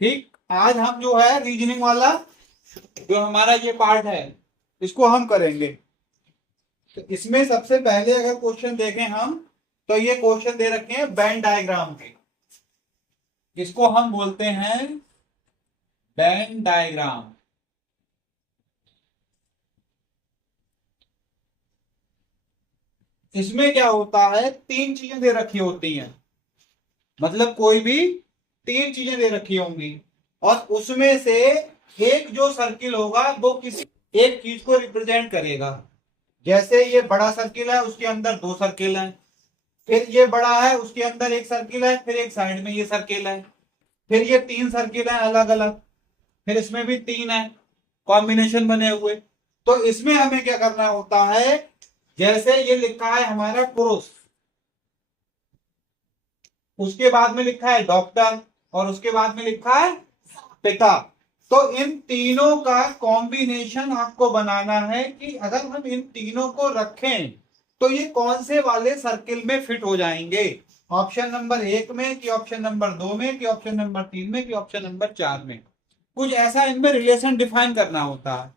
ठीक, आज हम जो है रीजनिंग वाला जो हमारा ये पार्ट है इसको हम करेंगे। तो इसमें सबसे पहले अगर क्वेश्चन देखें हम, तो ये क्वेश्चन दे रखे हैं वेन डायग्राम के। इसको हम बोलते हैं वेन डायग्राम। इसमें क्या होता है, तीन चीजें दे रखी होती हैं, मतलब कोई भी तीन चीजें दे रखी होंगी और उसमें से एक जो सर्किल होगा वो किसी एक चीज को रिप्रेजेंट करेगा। जैसे ये बड़ा सर्किल है, उसके अंदर दो सर्किल हैं, फिर ये बड़ा है उसके अंदर एक सर्किल है, फिर एक साइड में ये सर्किल है, फिर ये तीन सर्किल हैं अलग अलग, फिर इसमें भी तीन है कॉम्बिनेशन बने हुए। तो इसमें हमें क्या करना होता है, जैसे ये लिखा है हमारा पुरुष, उसके बाद में लिखा है डॉक्टर और उसके बाद में लिखा है पिता। तो इन तीनों का कॉम्बिनेशन आपको बनाना है कि अगर हम इन तीनों को रखें तो ये कौन से वाले सर्किल में फिट हो जाएंगे, ऑप्शन नंबर 1 में कि ऑप्शन नंबर 2 में कि ऑप्शन नंबर 3 में कि ऑप्शन नंबर 4 में। कुछ ऐसा इनमें रिलेशन डिफाइन करना होता है,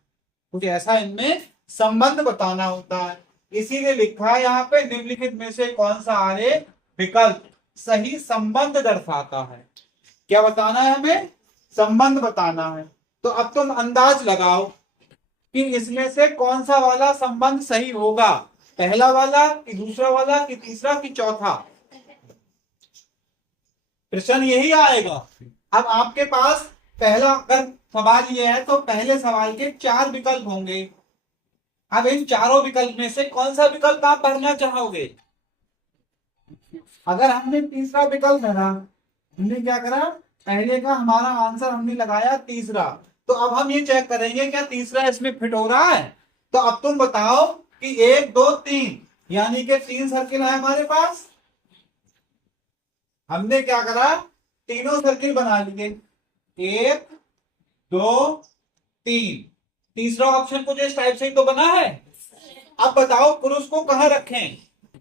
कुछ ऐसा इनमें संबंध बताना होता है। इसीलिए लिखा है यहाँ पे निम्नलिखित में से कौन सा आरेख विकल्प सही संबंध दर्शाता है। क्या बताना है हमें, संबंध बताना है। तो अब तुम अंदाज लगाओ कि इसमें से कौन सा वाला संबंध सही होगा, पहला वाला कि दूसरा वाला कि तीसरा कि चौथा। प्रश्न यही आएगा। अब आपके पास पहला अगर सवाल ये है तो पहले सवाल के 4 विकल्प होंगे। अब इन चारों विकल्प में से कौन सा विकल्प आप भरना चाहोगे। अगर हमने तीसरा विकल्प भरा, हमने क्या करा, पहले का हमारा आंसर हमने लगाया तीसरा, तो अब हम ये चेक करेंगे क्या तीसरा इसमें फिट हो रहा है। तो अब तुम बताओ कि 1 2 3 यानी कि 3 सर्किल है हमारे पास। हमने क्या करा, तीनों सर्किल बना लिए, 1 2 3। तीसरा ऑप्शन कुछ इस टाइप से ही तो बना है। अब बताओ पुरुष को कहां रखें,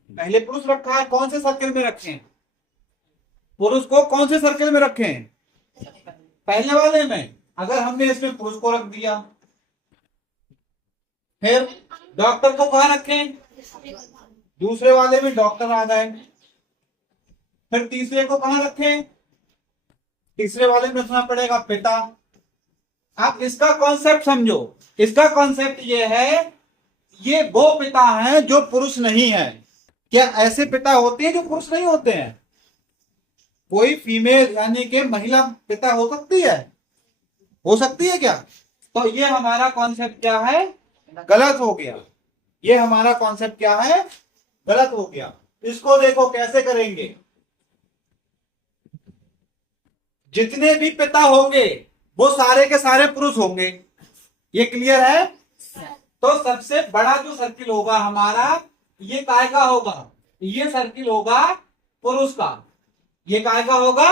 पहले पुरुष रखा है, कौन से सर्किल में रखें, पुरुष को कौन से सर्किल में रखें, पहले वाले में। अगर हमने इसमें पुरुष को रख दिया, फिर डॉक्टर को कहां रखें, दूसरे वाले में डॉक्टर आ गए, फिर तीसरे को कहां रखें, तीसरे वाले में रखना पड़ेगा पिता। आप इसका कॉन्सेप्ट समझो, इसका कॉन्सेप्ट ये है, ये वो पिता हैं जो पुरुष नहीं है। क्या ऐसे पिता होते हैं जो पुरुष नहीं होते हैं, कोई फीमेल यानी कि महिला पिता हो सकती है, हो सकती है क्या। तो ये हमारा कॉन्सेप्ट क्या है, गलत हो गया। ये हमारा कॉन्सेप्ट क्या है, गलत हो गया। इसको देखो कैसे करेंगे, जितने भी पिता होंगे वो सारे के सारे पुरुष होंगे, ये क्लियर है। तो सबसे बड़ा जो सर्किल होगा हमारा, ये काय का होगा, ये सर्किल होगा पुरुष का, ये काय का होगा,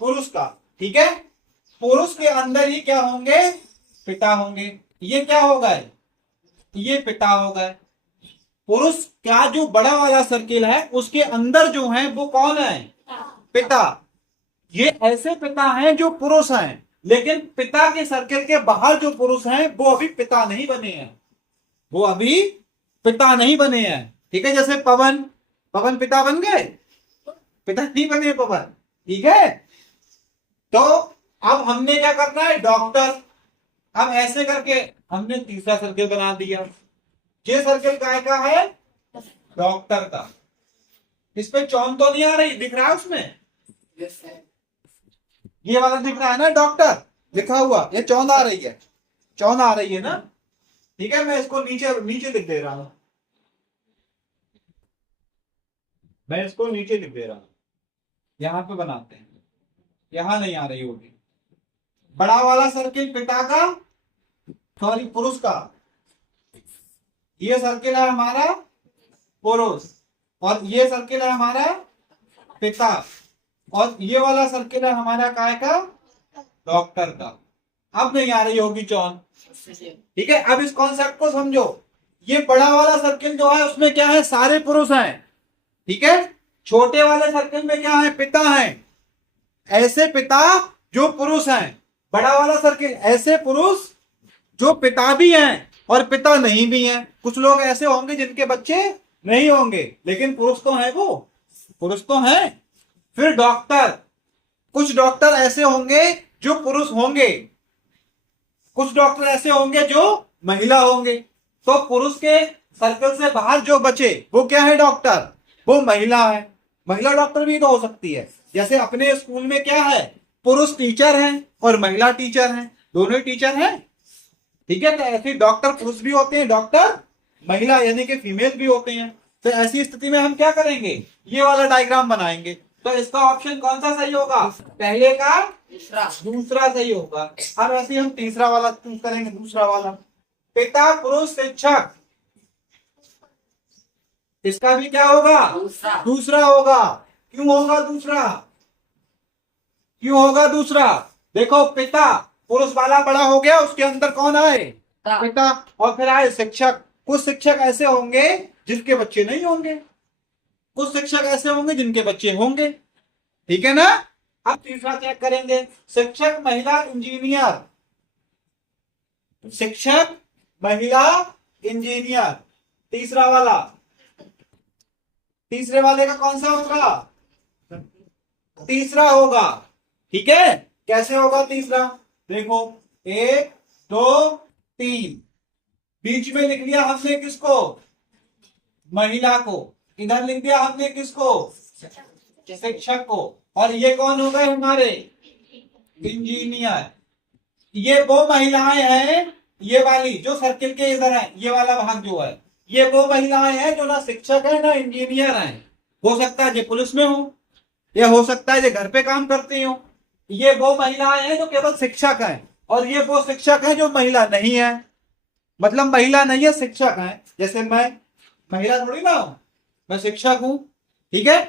पुरुष का। ठीक है, पुरुष के अंदर ही क्या होंगे, पिता होंगे। ये क्या हो गए, ये पिता हो गए। पुरुष का जो बड़ा वाला सर्किल है उसके अंदर जो है वो कौन है, पिता। ये ऐसे पिता हैं जो पुरुष हैं, लेकिन पिता के सर्किल के बाहर जो पुरुष हैं वो अभी पिता नहीं बने हैं, वो अभी पिता नहीं बने हैं। ठीक है, जैसे पवन, पवन पिता बन गए, पिता नहीं बने पवन। ठीक है, तो अब हमने क्या करना है, डॉक्टर। अब ऐसे करके हमने तीसरा सर्किल बना दिया, ये सर्किल काय का है, डॉक्टर का। इस पे चौन तो नहीं आ रही, दिख रहा है उसमें, ये वाला दिख रहा है ना डॉक्टर लिखा हुआ, ये चौन आ रही है, चौन आ रही है ना। ठीक है, मैं इसको नीचे नीचे लिख दे रहा हूं, मैं इसको नीचे लिख दे रहा हूं, यहां पे बनाते हैं, यहां नहीं आ रही होगी। बड़ा वाला सर्किल पिता का, सॉरी पुरुष का, ये सर्किल है हमारा पुरुष, और ये सर्किल है हमारा पिता, और ये वाला सर्किल है हमारा काय का, डॉक्टर का। अब नहीं आ रही होगी चौन। ठीक है, अब इस कॉन्सेप्ट को समझो। ये बड़ा वाला सर्किल जो है उसमें क्या है, सारे पुरुष हैं। ठीक है, छोटे वाले सर्कल में क्या है, पिता है, ऐसे पिता जो पुरुष हैं। बड़ा वाला सर्किल ऐसे पुरुष जो पिता भी हैं और पिता नहीं भी हैं। कुछ लोग ऐसे होंगे जिनके बच्चे नहीं होंगे लेकिन पुरुष तो है, वो पुरुष तो है। फिर डॉक्टर, कुछ डॉक्टर ऐसे होंगे जो पुरुष होंगे, कुछ डॉक्टर ऐसे होंगे जो महिला होंगे। तो पुरुष के सर्कल से बाहर जो बचे वो क्या है, डॉक्टर, वो महिला है। महिला डॉक्टर भी तो हो सकती है। जैसे अपने स्कूल में क्या है, पुरुष टीचर हैं और महिला टीचर हैं, दोनों ही टीचर हैं, ठीक है। तो ऐसे डॉक्टर पुरुष भी होते हैं, डॉक्टर महिला यानी कि फीमेल भी होते हैं। तो ऐसी स्थिति में हम क्या करेंगे, ये वाला डायग्राम बनाएंगे। तो इसका ऑप्शन कौन सा सही होगा, पहले का दूसरा सही होगा। अब ऐसे हम तीसरा वाला चूज करेंगे, दूसरा वाला, पिता पुरुष शिक्षक, इसका भी क्या होगा, दूसरा होगा। क्यों होगा दूसरा, क्यों होगा दूसरा, देखो पिता पुरुष वाला बड़ा हो गया, उसके अंदर कौन आए, पिता, और फिर आए शिक्षक। कुछ शिक्षक ऐसे होंगे जिनके बच्चे नहीं होंगे, कुछ शिक्षक ऐसे होंगे जिनके बच्चे होंगे, ठीक है ना। अब तीसरा चेक करेंगे, शिक्षक महिला इंजीनियर, शिक्षक महिला इंजीनियर, तीसरा वाला, तीसरे वाले का कौन सा होगा, तीसरा होगा, ठीक है। कैसे होगा तीसरा, देखो 1 2 3, बीच में लिख लिया हमने किसको, महिला को, इधर लिख दिया हमने किसको, शिक्षक को, और ये कौन हो गए हमारे, इंजीनियर। ये वो महिलाएं हैं, ये वाली जो सर्किल के इधर है, ये वाला भाग जो है, ये वो महिलाएं हैं जो ना शिक्षक है ना इंजीनियर हैं। हो सकता है ये पुलिस में हो, या हो सकता है ये घर पे काम करती हो। ये वो महिलाएं हैं जो केवल शिक्षक हैं, और ये वो शिक्षक हैं जो महिला नहीं है, मतलब महिला नहीं है, शिक्षक हैं। जैसे मैं महिला थोड़ी ना हूं, मैं शिक्षक हूं, ठीक है।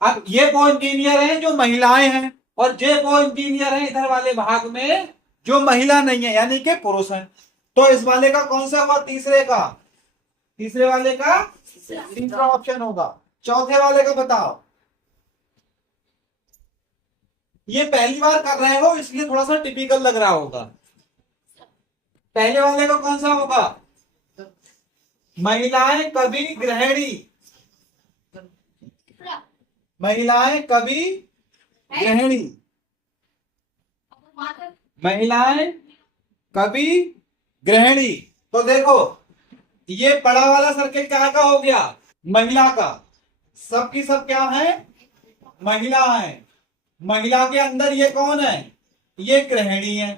अब ये वो इंजीनियर हैं जो महिलाएं हैं, और ये वो इंजीनियर हैं इधर वाले भाग में जो महिला नहीं है यानी कि पुरुष हैं। तो इस वाले का कौन सा हुआ, तीसरे का, तीसरे वाले का तीसरा ऑप्शन होगा। चौथे वाले का बताओ, ये पहली बार कर रहे हो इसलिए थोड़ा सा टिपिकल लग रहा होगा। पहले वाले का कौन सा होगा, महिलाएं कभी गृहिणी, महिलाएं कभी गृहिणी, महिलाएं कभी गृहिणी। तो देखो ये बड़ा वाला सर्किल क्या का हो गया, महिला का, सबकी सब क्या है, महिला है। महिला के अंदर ये कौन है, ये गृहिणी है।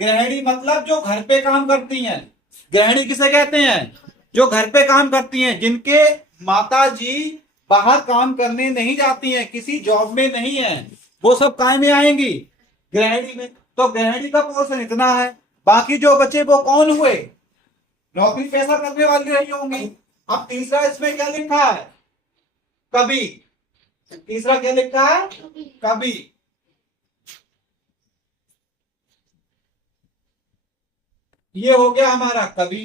गृहिणी मतलब जो घर पे काम करती हैं। गृहिणी किसे कहते हैं, जो घर पे काम करती हैं, जिनके माता जी बाहर काम करने नहीं जाती हैं, किसी जॉब में नहीं है, वो सब काय में आएंगी, गृहिणी में। तो गृहिणी का पोर्शन इतना है, बाकी जो बचे वो कौन हुए, नौकरी पैसा करने वाली रही होंगी। अब तीसरा इसमें क्या लिखा है, कभी, तीसरा क्या लिखा है, कभी। ये हो गया हमारा कवि।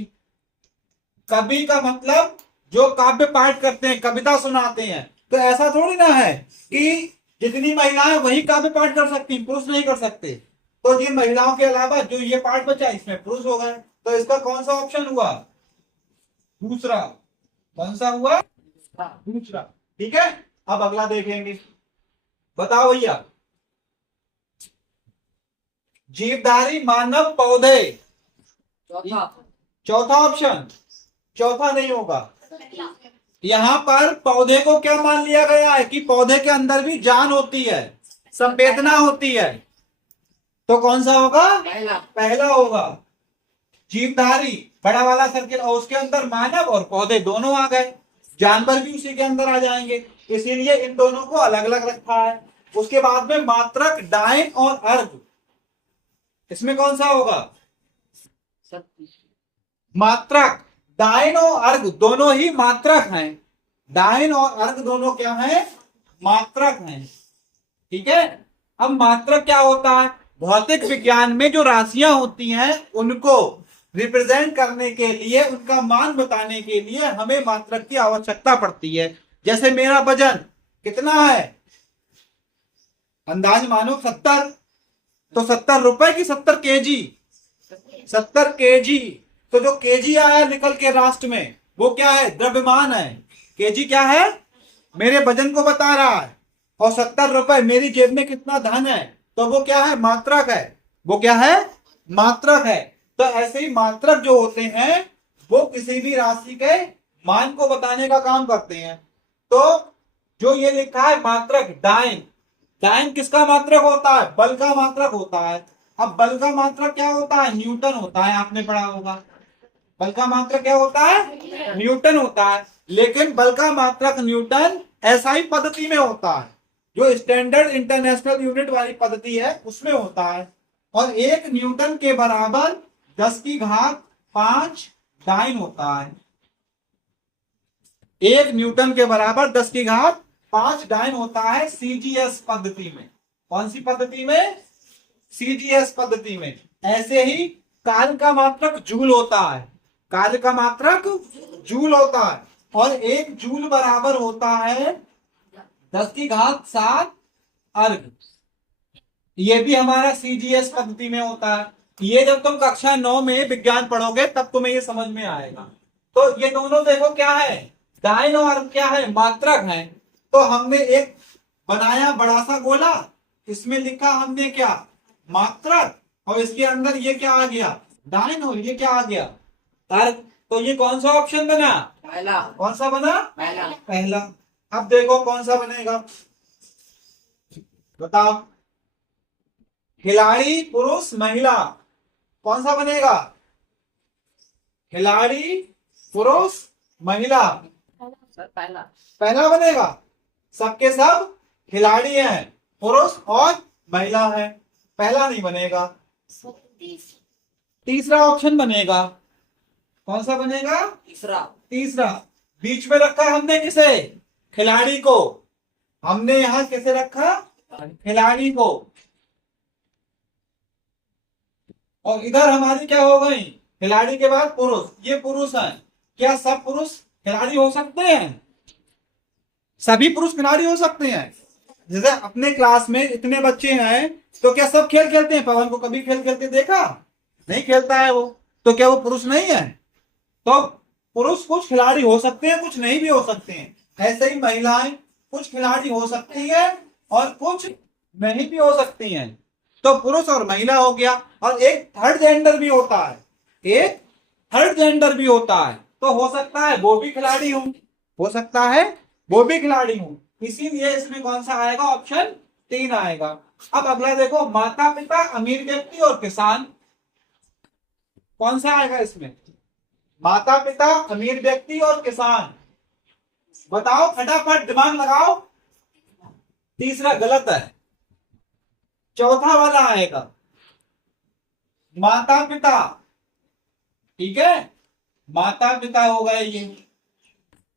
कवि का मतलब जो काव्य पाठ करते हैं, कविता सुनाते हैं। तो ऐसा थोड़ी ना है कि जितनी महिलाएं वही काव्य पाठ कर सकती, पुरुष नहीं कर सकते। तो जिन महिलाओं के अलावा जो ये पाठ बचा इसमें पुरुष हो गए। तो इसका कौन सा ऑप्शन हुआ, दूसरा। कौन सा हुआ, दूसरा, ठीक है। अब अगला देखेंगे, बताओ भैया, जीवधारी मानव पौधे, चौथा ऑप्शन, चौथा नहीं होगा। यहाँ पर पौधे को क्या मान लिया गया है कि पौधे के अंदर भी जान होती है, संवेदना होती है। तो कौन सा होगा, पहला होगा। जीवधारी बड़ा वाला सर्किल, और उसके अंदर मानव और पौधे दोनों आ गए, जानवर भी उसी के अंदर आ जाएंगे, इसीलिए इन दोनों को अलग अलग रखा है। उसके बाद में मात्रक, डायन और अर्ध, इसमें कौन सा होगा, मात्रक। डायन और अर्घ दोनों ही मात्रक हैं, डायन और अर्घ दोनों क्या हैं, मात्रक हैं, ठीक है। अब मात्रक क्या होता है, भौतिक विज्ञान में जो राशियां होती हैं उनको रिप्रेजेंट करने के लिए, उनका मान बताने के लिए हमें मात्रक की आवश्यकता पड़ती है। जैसे मेरा वजन कितना है? अंदाज मानो 70। तो 70 रुपए की 70 केजी? 70 केजी। तो जो केजी आया निकल के राष्ट्र में वो क्या है? द्रव्यमान है। केजी क्या है? मेरे वजन को बता रहा है। और 70 रुपए मेरी जेब में कितना धन है, तो वो क्या है? मात्रक है। वो क्या है? मात्रक है। तो ऐसे ही मात्रक जो होते हैं वो किसी भी राशि के मान को बताने का काम करते हैं। तो जो ये लिखा है मात्रक डाइन, डाइन किसका मात्रक होता है? बल का मात्रक होता है। अब बल का मात्रक क्या होता है? न्यूटन होता है, आपने पढ़ा होगा। बल का मात्रक क्या होता है? न्यूटन होता है। लेकिन बल का मात्रक न्यूटन एसआई पद्धति में होता है, जो स्टैंडर्ड इंटरनेशनल यूनिट वाली पद्धति है उसमें होता है। और 1 न्यूटन के बराबर 10 की घात 5 डाइन होता है। 1 न्यूटन के बराबर 10 की घात 5 डाइन होता है सीजीएस पद्धति में। कौन सी पद्धति में? सीजीएस पद्धति में। ऐसे ही कार्य का मात्रक जूल होता है। कार्य का मात्रक जूल होता है। और 1 जूल बराबर होता है 10 की घात 7 अर्ग। ये भी हमारा सीजीएस पद्धति में होता है। ये जब तुम कक्षा 9 में विज्ञान पढ़ोगे तब तुम्हें ये समझ में आएगा। तो ये दोनों देखो क्या है? डाइन और क्या है? मात्रक है। तो हमने एक बनाया बड़ा सा गोला, इसमें लिखा हमने क्या? मात्रक। और इसके अंदर ये क्या आ गया? डाइन। और ये क्या आ गया? अर्ग। तो ये कौन सा ऑप्शन बना? पहला। कौन सा बना? पहला। पहला। अब देखो कौन सा बनेगा, बताओ। खिलाड़ी पुरुष महिला, कौन सा बनेगा? खिलाड़ी पुरुष महिला सर पहला। पहला बनेगा। सबके सब खिलाड़ी हैं, पुरुष और महिला है। पहला नहीं बनेगा, तीसरा ऑप्शन बनेगा। कौन सा बनेगा? तीसरा। तीसरा। बीच में रखा हमने किसे? खिलाड़ी को। हमने यहां किसे रखा? खिलाड़ी को। और इधर हमारी क्या हो गई? खिलाड़ी के बाद पुरुष। ये पुरुष है। क्या सब पुरुष खिलाड़ी हो सकते हैं? सभी पुरुष खिलाड़ी हो सकते हैं? जैसे अपने क्लास में इतने बच्चे हैं तो क्या सब खेल खेलते हैं? पवन को कभी खेल खेलते देखा? नहीं खेलता है वो। तो क्या वो पुरुष नहीं है? तो पुरुष कुछ खिलाड़ी हो सकते हैं, कुछ नहीं भी हो सकते हैं। ऐसे ही महिलाएं कुछ खिलाड़ी हो सकती है और कुछ नहीं भी हो सकती हैं। तो पुरुष और महिला हो गया। और एक थर्ड जेंडर भी होता है। एक थर्ड जेंडर भी होता है। तो हो सकता है वो भी खिलाड़ी हो, हो सकता है वो भी खिलाड़ी हो। इसीलिए इसमें कौन सा आएगा? ऑप्शन 3 आएगा। अब अगला देखो, माता पिता अमीर व्यक्ति और किसान, कौन सा आएगा इसमें? माता पिता अमीर व्यक्ति और किसान। बताओ फटाफट, दिमाग लगाओ। तीसरा गलत है, चौथा वाला आएगा माता पिता। ठीक है, माता पिता हो गए ये।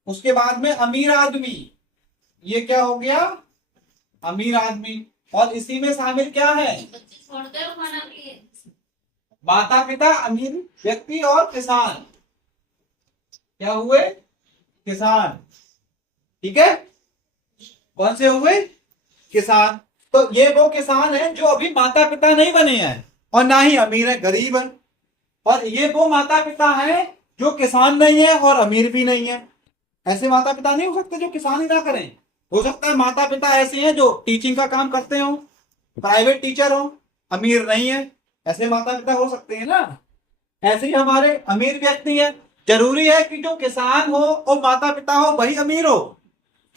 उसके बाद में अमीर आदमी, ये क्या हो गया? अमीर आदमी। और इसी में शामिल क्या है? माता पिता अमीर व्यक्ति और किसान। क्या हुए? किसान। ठीक है, कौन से हुए? किसान। तो ये वो किसान है जो अभी माता पिता नहीं बने हैं और ना ही अमीर है, गरीब है। और ये वो माता पिता है जो किसान नहीं है और अमीर भी नहीं है। ऐसे माता पिता नहीं हो सकते जो किसान ही ना करें। हो सकता है माता पिता ऐसे हैं जो टीचिंग का काम करते हो, प्राइवेट टीचर हो, अमीर नहीं है। ऐसे माता पिता हो सकते हैं ना। ऐसे ही हमारे अमीर व्यक्ति है। जरूरी है कि जो किसान हो और माता पिता हो वही अमीर हो।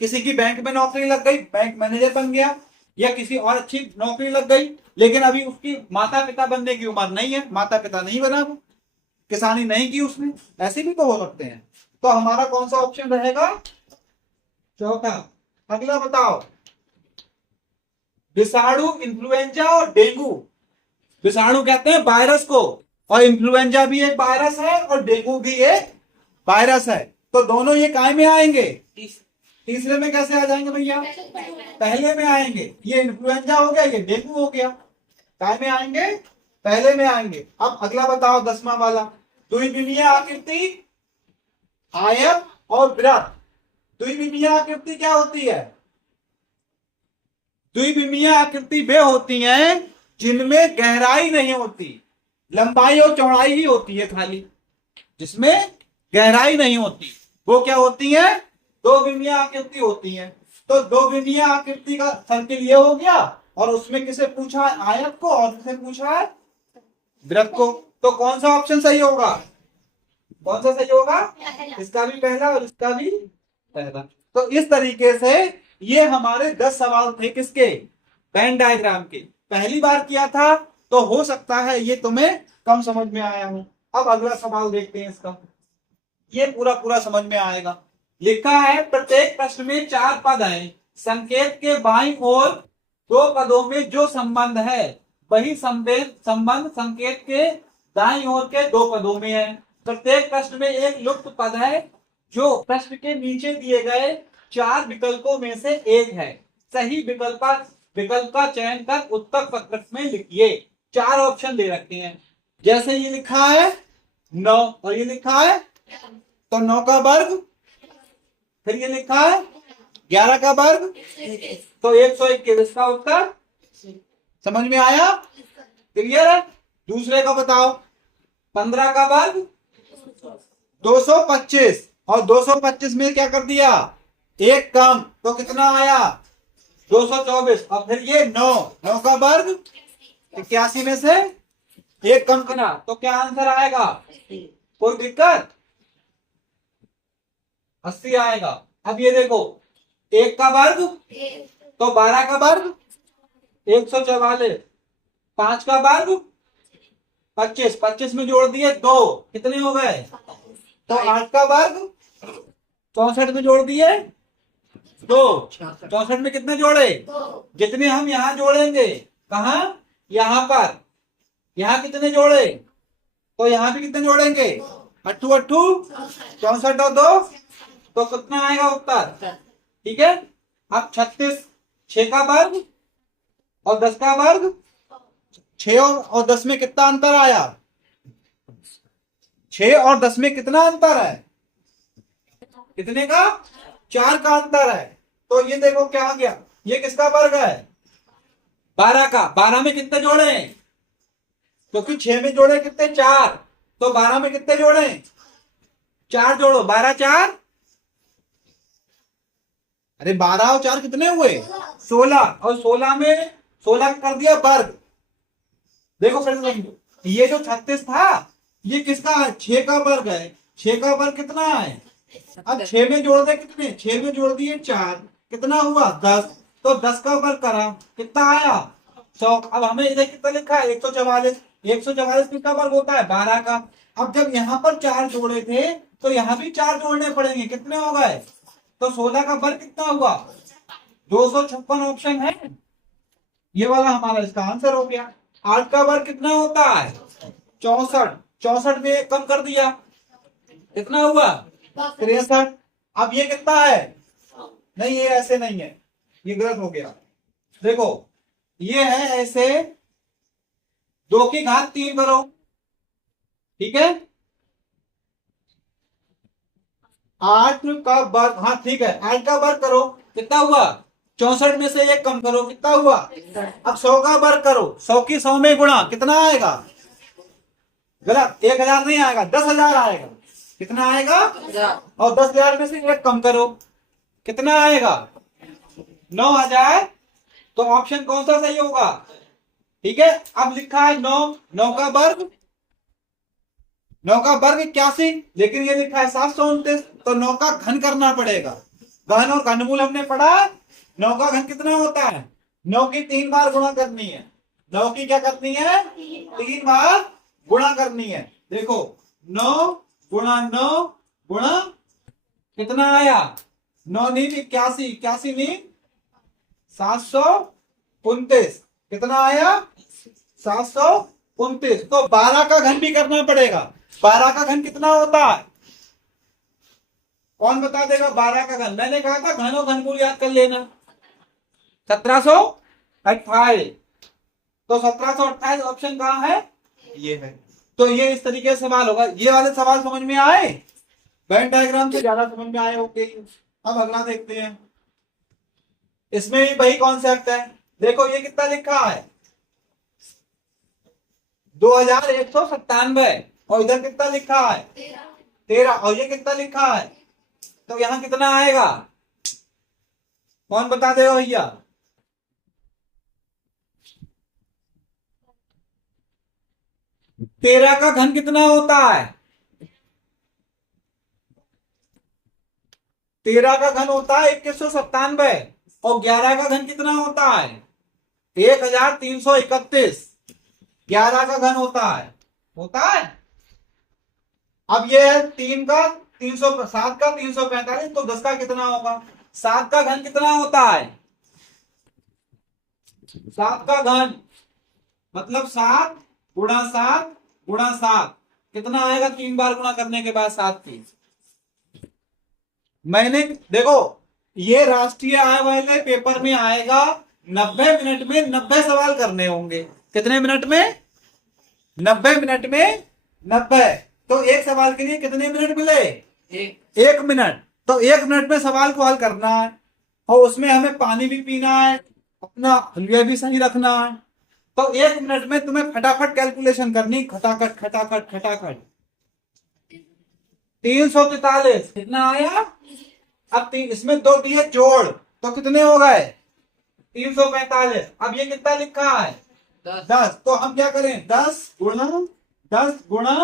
किसी की बैंक में नौकरी लग गई, बैंक मैनेजर बन गया, या किसी और अच्छी नौकरी लग गई, लेकिन अभी उसकी माता पिता बनने की उम्र नहीं है, माता पिता नहीं बना, वो किसानी नहीं की उसने। ऐसे भी तो हो सकते हैं। तो हमारा कौन सा ऑप्शन रहेगा? चौथा। अगला बताओ, विषाणु, इन्फ्लुएंजा और डेंगू। विषाणु कहते हैं वायरस को, और इन्फ्लुएंजा भी एक वायरस है और डेंगू भी एक वायरस है। तो दोनों ये काय में आएंगे? तीसरे में कैसे आ जाएंगे भैया? पहले में आएंगे। ये इन्फ्लुएंजा हो गया, ये डेंगू हो गया। काय में आएंगे? पहले में आएंगे। अब अगला बताओ, 10वां वाला, द्विविमीय आकृति, आयत और वृत्त। द्विविमीय आकृति क्या होती है? द्विविमीय आकृति वे होती हैं जिनमें गहराई नहीं होती, लंबाई और चौड़ाई ही होती है खाली, जिसमें गहराई नहीं होती, वो क्या होती है? दो विमीय आकृति होती है। तो दो विमीय आकृति का सर्किल ये हो गया, और उसमें किसे पूछा है? आयत को, और किसे पूछा है? वृत्त को। तो कौन सा ऑप्शन सही होगा? कौन सा सही होगा? इसका भी पहला और इसका भी पहला। तो इस तरीके से ये हमारे 10 सवाल थे किसके? वेन डायग्राम के। पहली बार किया था तो हो सकता है ये तुम्हें कम समझ में आया हो। अब अगला सवाल देखते हैं इसका, ये पूरा पूरा समझ में आएगा। लिखा है प्रत्येक प्रश्न में 4 पद हैं, संकेत के बाईं ओर 2 पदों में जो संबंध है वही संबंध संकेत के दाईं ओर के 2 पदों में है। प्रत्येक प्रश्न में एक लुप्त पद है जो प्रश्न के नीचे दिए गए 4 विकल्पों में से एक है। सही विकल्प का चयन कर उत्तर पत्रक में लिखिए। 4 ऑप्शन दे रखे हैं, जैसे ये लिखा है 9 और ये लिखा है तो 9 का वर्ग, फिर ये लिखा है 11 का वर्ग तो 121। इसका उत्तर समझ में आया? क्लियर है? दूसरे का बताओ, 15 का वर्ग 225, और 225 में क्या कर दिया? एक कम, तो कितना आया? 224। और फिर ये 9 का वर्ग 81 में से एक कम करना, तो क्या आंसर आएगा? कोई दिक्कत? 80 आएगा। अब ये देखो, 1 का वर्ग तो 12 का वर्ग 144, 5 का वर्ग 25, 25 में जोड़ दिए 2, कितने हो गए? तो 8 का वर्ग 64 में जोड़ दिए 2, 64 में कितने जोड़े? जितने हम यहाँ जोड़ेंगे, कहा? यहाँ पर। यहाँ कितने जोड़े? तो यहाँ भी कितने जोड़ेंगे? 8 8 64 और 2, तो कितना आएगा उत्तर? ठीक है। अब 36, 6 का वर्ग और 10 का वर्ग, 6 और 10 में कितना अंतर आया? 6 और 10 में कितना अंतर है? कितने का? 4 का अंतर है। तो ये देखो क्या आ गया, ये किसका वर्ग है? 12 का। 12 में कितने जोड़े? क्योंकि 6 में जोड़े कितने? 4, तो 12 में कितने जोड़े? 4 जोड़ो, 12 4, अरे 12 और 4 कितने हुए? 16, और 16 में 16 कर दिया वर्ग। देखो फ्रेंड्स, ये जो 36 था ये किसका है? 6 का वर्ग है। 6 का वर्ग कितना है? अब 6 में जोड़ दे कितने? 6 में जोड़ दिए 4, कितना हुआ? 10, तो 10 का वर्ग करा, कितना आया? 100। अब हमें इधर कितना लिखा है? 144। 144 किसका वर्ग होता है? 12 का। अब जब यहाँ पर 4 जोड़े थे तो यहाँ भी 4 जोड़ने पड़ेंगे, कितने हो गए? तो 16 का वर्ग कितना हुआ? 256 ऑप्शन है ये वाला हमारा, इसका आंसर हो गया। 8 का वर्ग कितना होता है? 64, 64 में एक कम कर दिया, कितना हुआ? 63। अब ये कितना है? नहीं, ये ऐसे नहीं है, ये गलत हो गया। देखो ये है ऐसे, 2 की घात 3 करो, ठीक है। 8 का वर्ग, हाँ ठीक है, 8 का वर्ग करो, कितना हुआ? 64 में से एक कम करो, कितना हुआ? अब 100 का वर्ग करो, 100 की 100 में गुणा, कितना आएगा? गलत, 1000 नहीं आएगा, 10,000 आएगा। कितना आएगा? और 10,000 में से एक कम करो, कितना आएगा? 9,000। तो ऑप्शन कौन सा सही होगा? ठीक है। अब लिखा है 9, 9 का वर्ग, 9 का वर्ग 81, लेकिन ये लिखा है 729, तो 9 का घन करना पड़ेगा। घन और घनमूल हमने पढ़ा, 9 का घन कितना होता है? 9 की 3 बार गुणा करनी है। 9 की क्या करनी है? 3 बार गुणा करनी है। देखो 9 गुणा 9 गुणा कितना आया? 9 नीम 81, 81 नीम 729, कितना आया? 729। तो 12 का घन भी करना पड़ेगा। 12 का घन कितना होता है? कौन बता देगा 12 का घन? मैंने कहा था घन और घनमूल याद कर लेना। 1728। तो 1728 ऑप्शन कहाँ है? ये है। तो ये इस तरीके से सवाल होगा। ये वाले सवाल समझ में आए? वेन डायग्राम से ज्यादा समझ में आए होंगे। अब अगला देखते हैं। इसमें भी वही कॉन्सेप्ट है, देखो ये कितना लिखा है 2197, और इधर कितना लिखा है 13, और ये कितना लिखा है, तो यहाँ कितना आएगा, कौन बता देगा भैया। 13 का घन कितना होता है, 13 का घन होता है 2197, और 11 का घन कितना होता है 1331, 11 का घन होता है। अब ये है 3 का 300, 7 का 345, तो 10 का कितना होगा, 7 का घन कितना होता है, 7 का घन मतलब 7 गुणा 7 गुणा 7 कितना आएगा, 3 बार गुणा करने के बाद 7 की। मैंने देखो ये राष्ट्रीय आय वाले पेपर में आएगा, 90 मिनट में 90 सवाल करने होंगे। कितने मिनट में, 90 मिनट में 90। तो एक सवाल के लिए कितने मिनट मिले, एक मिनट। तो 1 मिनट में सवाल को हल करना है, और उसमें हमें पानी भी पीना है, अपना हलिया भी सही रखना है। तो 1 मिनट में तुम्हें फटाफट कैलकुलेशन करनी, खटाखट खटाखट खटाखट। 343 कितना आया, अब इसमें 2 दिए जोड़, तो कितने हो गए 345। अब ये कितना लिखा है 10, तो हम क्या करें 10 गुणा 10 गुणा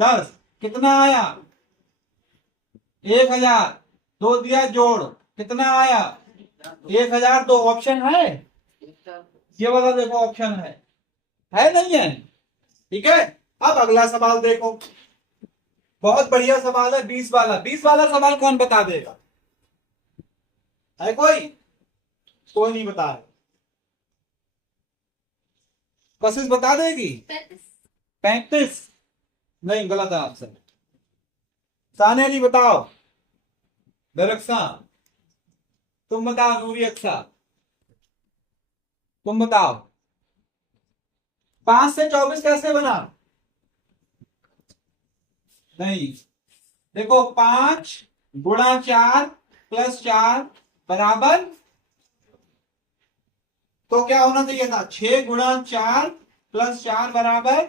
10 कितना आया 1000, 2 दिया जोड़ कितना आया 1000, 2 ऑप्शन है, ये वाला देखो ऑप्शन है नहीं है, ठीक है। अब अगला सवाल देखो, बहुत बढ़िया सवाल है 20 वाला। 20 वाला सवाल कौन बता देगा, है कोई नहीं बता रहा, कोशिश बता देगी 35, नहीं गलत है आंसर। सानिया जी बताओ, दरक्षा तुम बताओ, नूरी अक्षा तुम बताओ, 5 से 24 कैसे बना, नहीं देखो 5 गुणा 4 प्लस 4 बराबर, तो क्या होना चाहिए था 6 गुणा 4 प्लस 4 बराबर,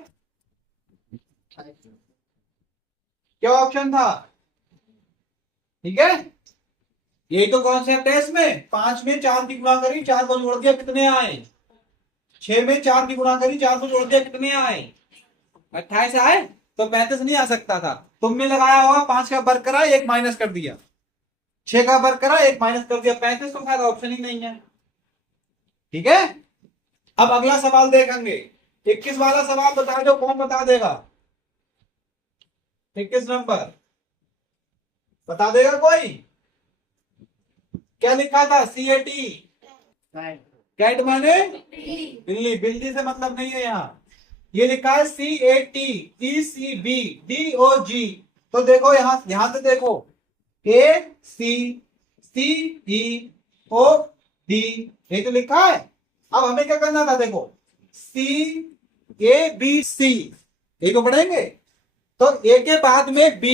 क्या ऑप्शन था, ठीक है। यही तो कॉन्सेप्ट है इसमें। 5 में 4 की गुणा करी, 4 को जोड़ दिया कितने आए, 6 में 4 की गुणा करी, 4 को जोड़ दिया कितने आए 28 आए, तो 35 नहीं आ सकता था। तुमने लगाया होगा 5 का वर्ग करा, 1 माइनस कर दिया, 6 का वर्ग करा, 1 माइनस कर दिया, 35 तो खैर ऑप्शन ही नहीं है, ठीक है। अब अगला सवाल देखेंगे, 21 वाला सवाल बता दो, कौन बता देगा, 21 नंबर बता देगा कोई, क्या लिखा था CAT, कैट माने बिल्ली, बिल्ली से मतलब नहीं है यहाँ, ये लिखा है CAT ECB DOG। तो देखो यहाँ ध्यान से देखो, ACCEOD ये तो लिखा है। अब हमें क्या करना था, देखो CABC ये तो पढ़ेंगे, तो A के बाद में B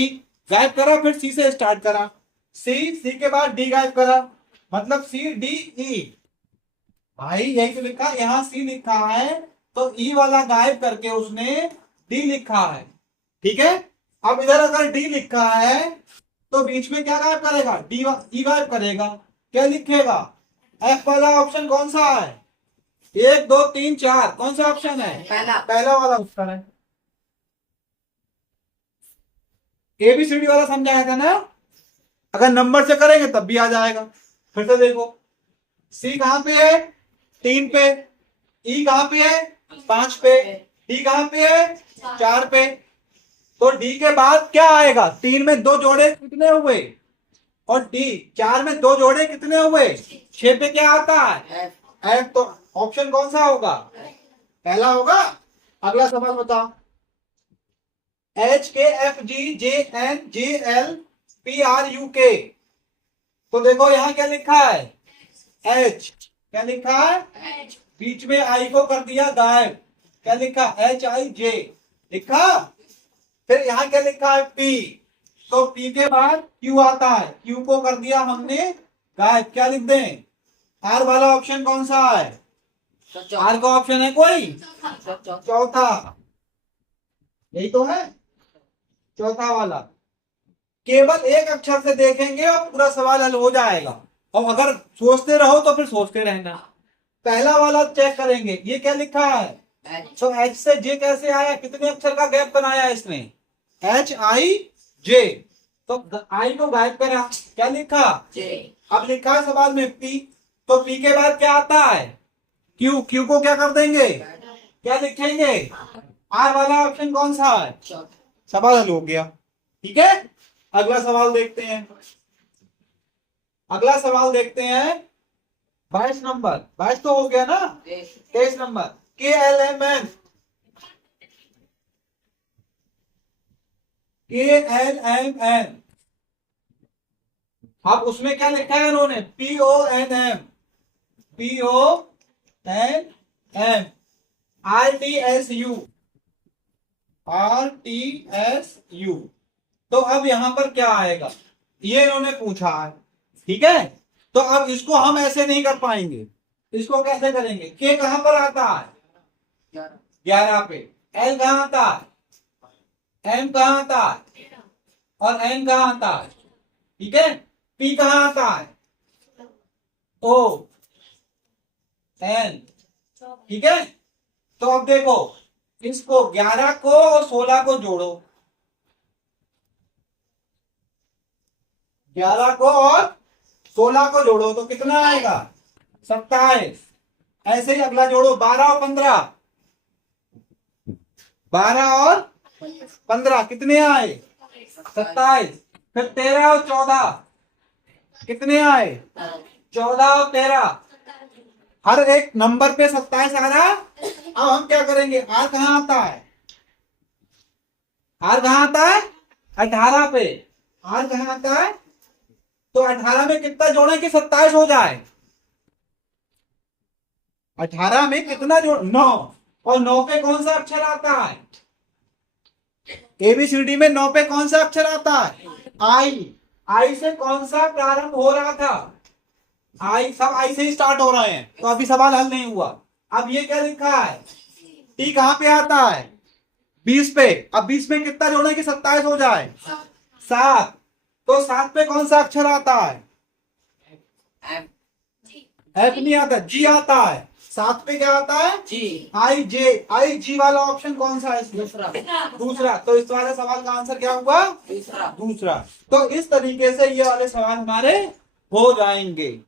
गायब करा, फिर C से स्टार्ट करा, C के बाद D गायब करा, मतलब CDE। भाई यही तो लिखा, यहाँ C लिखा है तो E वाला गायब करके उसने D लिखा है, ठीक है। अब इधर अगर D लिखा है तो बीच में क्या गायब करेगा, E गायब करेगा, क्या लिखेगा, F वाला ऑप्शन कौन सा है, 1 2 3 4 कौन सा ऑप्शन है, पहला वाला उत्तर है। ABCD वाला समझाया था ना, अगर नंबर से करेंगे तब भी आ जाएगा। फिर से देखो, C कहां पे है 3 पे, E कहां पे है 5 पे, D कहां पे है 4 पे, तो D के बाद क्या आएगा, 3 में 2 जोड़े कितने हुए, और D 4 में 2 जोड़े कितने हुए, 6 पे क्या आता है F, तो ऑप्शन कौन सा होगा, पहला होगा। अगला सवाल बताओ, HKFGJNJLPRUK, तो देखो यहां क्या लिखा है H, क्या लिखा है बीच में I को कर दिया गायब, क्या लिखा HIJ लिखा, फिर यहां क्या लिखा है P, तो P के बाद Q आता है, Q को कर दिया हमने गायब, क्या लिख दें, R वाला ऑप्शन कौन सा है, आर का ऑप्शन है कोई? चौथा, यही तो है चौथा वाला। केवल एक अक्षर से देखेंगे और पूरा सवाल हल हो जाएगा। और अगर सोचते रहो तो फिर सोचते रहना। पहला वाला चेक करेंगे, ये क्या लिखा है? तो एच से जे कैसे आया? कितने अक्षर का गैप बनाया इसने? एच आई जे, तो आई को गायब करा, क्या लिखा? अब लिखा है सवाल में पी, तो पी के बाद क्या आता है? क्यू, क्यू को क्या कर देंगे? क्या लिखेंगे? आर वाला ऑप्शन कौन सा है? सवाल हल हो गया। ठीक है, अगला सवाल देखते हैं। अगला सवाल देखते हैं 22 नंबर। 22 तो हो गया ना? 23 number, K L M N, K L M N. अब उसमें क्या लिखा है उन्होंने? P O N M, P O N M, R T S U, R T S U. तो अब यहां पर क्या आएगा, ये इन्होंने पूछा है। ठीक है, तो अब इसको हम ऐसे नहीं कर पाएंगे। इसको कैसे करेंगे? के कहां पर आता है? 11 पे। एल कहां आता है? एम कहां आता है? और एन कहां आता है? ठीक है, पी कहां आता है? O N. ठीक है, तो अब देखो, इसको 11 को और 16 को जोड़ो, 11 को और 16 को जोड़ो तो कितना आएगा? 27। ऐसे ही अगला जोड़ो, 12 और 15, 12 और 15 कितने आए? 27। फिर 13 और 14 कितने आए? 14 और 13। हर एक नंबर पे 27 आ रहा। अब हम क्या करेंगे? आर कहां आता है? आर कहां आता है? 18 पे। आर कहां आता है? तो 18 में कितना जोड़े कि 27 हो जाए? 18 में कितना जोड़? 9। और 9 पे कौन सा अक्षर आता है? एबीसीडी में 9 पे कौन सा अक्षर आता है? आई। आई से कौन सा प्रारंभ हो रहा था? आई, सब आई से ही स्टार्ट हो रहे हैं, तो अभी सवाल हल नहीं हुआ। अब ये क्या लिखा है? टी कहां पे आता है? 20 पे। अब 20 में कितना जोड़े कि 27 हो जाए? 7। तो 7 पे कौन सा अक्षर आता है? एफ नहीं आता, जी आता है। 7 पे क्या आता है? जी। आई जे, आई जी वाला ऑप्शन कौन सा है? दूसरा। तो इस वाले सवाल का आंसर क्या हुआ? दूसरा। तो इस तरीके से ये वाले सवाल हमारे हो जाएंगे।